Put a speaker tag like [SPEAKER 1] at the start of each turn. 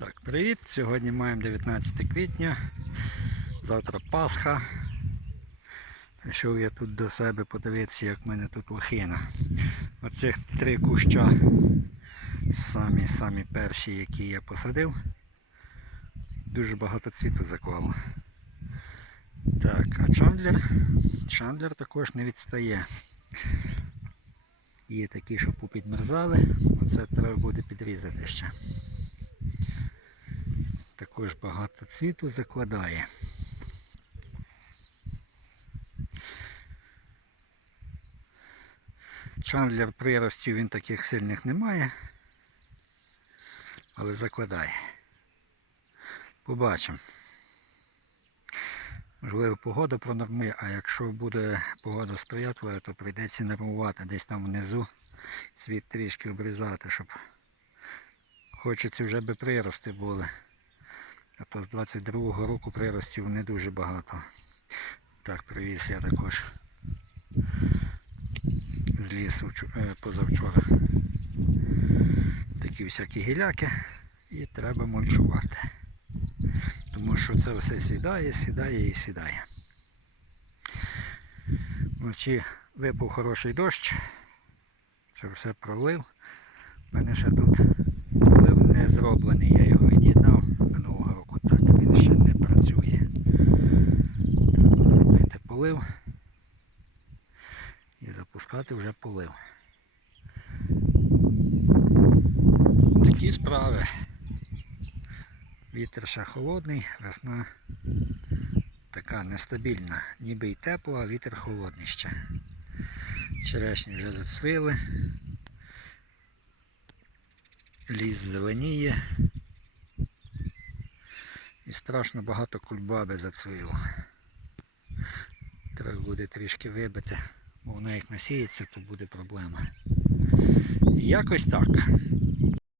[SPEAKER 1] Так, привіт! Сьогодні маємо 19 квітня. Завтра Пасха. Прийшов я тут до себе подивитися, як в мене тут лохина. Оцих три куща, самі самі перші, які я посадив, дуже багато цвіту заклало. Так, а Чандлер, Чандлер також не відстає. Є такі, що попідмерзали, оце треба буде підрізати ще. Також багато цвіту закладає. Чандлер приростів він таких сильних немає, але закладає. Побачимо. Можливо, погода пронормує, а якщо буде погода сприятлива, то прийдеться нормувати десь там внизу цвіт трішки обрізати, щоб хочеться вже би прирости були. А з 22-го року приростів не дуже багато. Так, привіз я також з лісу е, позавчора. Такі всякі гіляки і треба мульчувати. Тому що це все сідає, сідає і сідає. Вночі випав хороший дощ. Це все пролив. У мене ще тут полив не зроблений, я його від'єднав минулого року, так він ще не працює. Треба зробити полив і запускати вже полив. Такі справи. Вітер ще холодний, весна така нестабільна. Ніби й тепло, а вітер холодний ще. Черешні вже зацвіли. Ліс зеленіє. І страшно багато кульбаби зацвіло. Треба буде трішки вибити, бо вона як насіється, то буде проблема. Якось так.